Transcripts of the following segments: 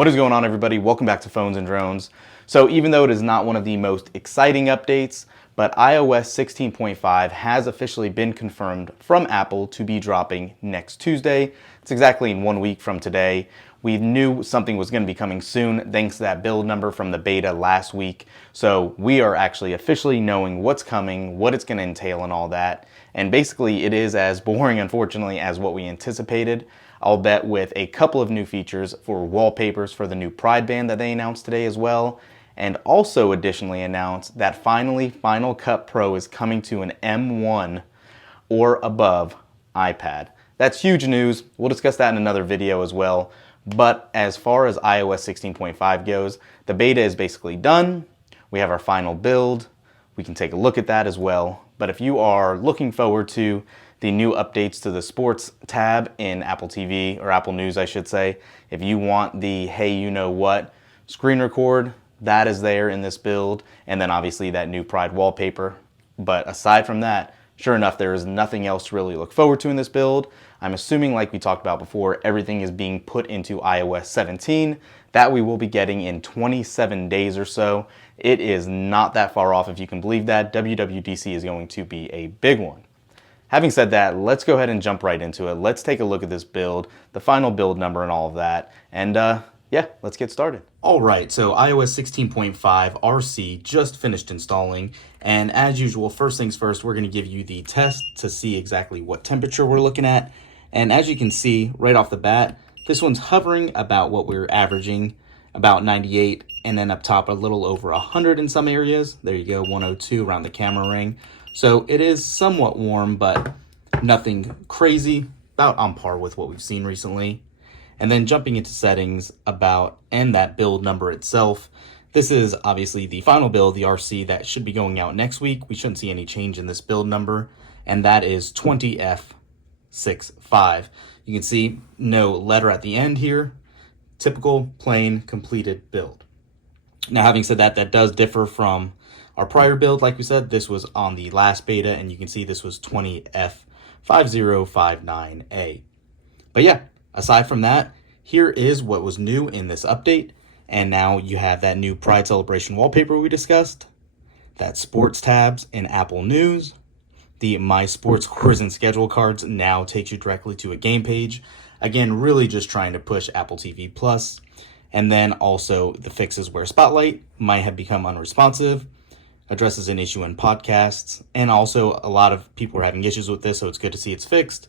What is going on, everybody? Welcome back to Phones and Drones. So even though it is not one of the most exciting updates, but iOS 16.5 has officially been confirmed from Apple to be dropping next Tuesday. It's exactly in 1 week from today. We knew something was going to be coming soon thanks to that build number from the beta last week. So we are actually officially knowing what's coming, what it's going to entail and all that. And basically it is as boring, unfortunately, as what we anticipated. I'll bet with a couple of new features for wallpapers for the new Pride band that they announced today as well. And also additionally announced that finally Final Cut Pro is coming to an M1 or above iPad. That's huge news. We'll discuss that in another video as well. But as far as iOS 16.5 goes, the beta is basically done. We have our final build. We can take a look at that as well. But if you are looking forward to the new updates to the Sports tab in Apple TV, or Apple News I should say, if you want the hey you know what screen record, that is there in this build, and then obviously that new Pride wallpaper. But aside from that, sure enough, there is nothing else to really look forward to in this build. I'm assuming, like we talked about before, everything is being put into iOS 17, that we will be getting in 27 days or so. It is not that far off, if you can believe that. WWDC is going to be a big one. Having said that, let's go ahead and jump right into it. Let's take a look at this build, the final build number and all of that, and yeah, let's get started. All right, so iOS 16.5 RC just finished installing, and as usual, first things first, we're going to give you the test to see exactly what temperature we're looking at. And as you can see right off the bat, this one's hovering about what we're averaging, about 98, and then up top a little over 100 in some areas. There you go, 102 around the camera ring. So it is somewhat warm, but nothing crazy, about on par with what we've seen recently. And then jumping into settings and that build number itself. This is obviously the final build, the RC, that should be going out next week. We shouldn't see any change in this build number, and that is 20F65. You can see no letter at the end here. Typical, plain, completed build. Now, having said that, that does differ from our prior build. Like we said, this was on the last beta, and you can see this was 20F5059A. But yeah, aside from that, here is what was new in this update. And now you have that new Pride Celebration wallpaper we discussed, that Sports tabs in Apple News, the My Sports Scores and Schedule cards now takes you directly to a game page. Again, really just trying to push Apple TV Plus. And then also the fixes where Spotlight might have become unresponsive, addresses an issue in podcasts, and also a lot of people are having issues with this, so it's good to see it's fixed.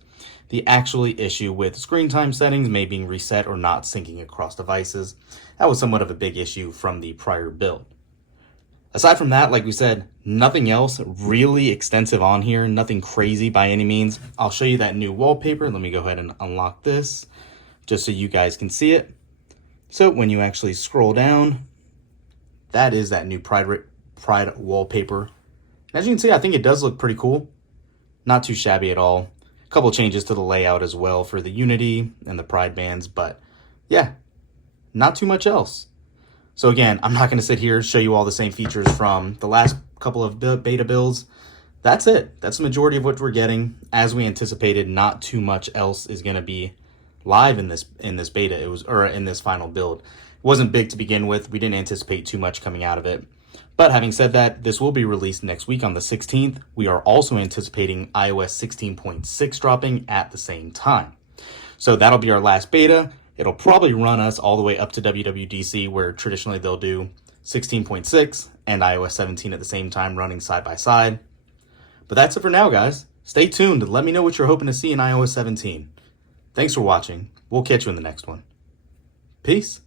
The actually issue with screen time settings may being reset or not syncing across devices. That was somewhat of a big issue from the prior build. Aside from that, like we said, nothing else really extensive on here, nothing crazy by any means. I'll show you that new wallpaper. Let me go ahead and unlock this just so you guys can see it. So when you actually scroll down, that is that new Pride wallpaper. As you can see, I think it does look pretty cool. Not too shabby at all. A couple changes to the layout as well for the Unity and the Pride bands, but yeah, not too much else. So again, I'm not going to sit here and show you all the same features from the last couple of beta builds. That's it. That's the majority of what we're getting. As we anticipated, not too much else is going to be live in this beta. In this final build. It wasn't big to begin with. We didn't anticipate too much coming out of it. But having said that, this will be released next week on the 16th. We are also anticipating iOS 16.6 dropping at the same time. So that'll be our last beta. It'll probably run us all the way up to WWDC, where traditionally they'll do 16.6 and iOS 17 at the same time running side by side. But that's it for now, guys. Stay tuned. Let me know what you're hoping to see in iOS 17. Thanks for watching. We'll catch you in the next one. Peace.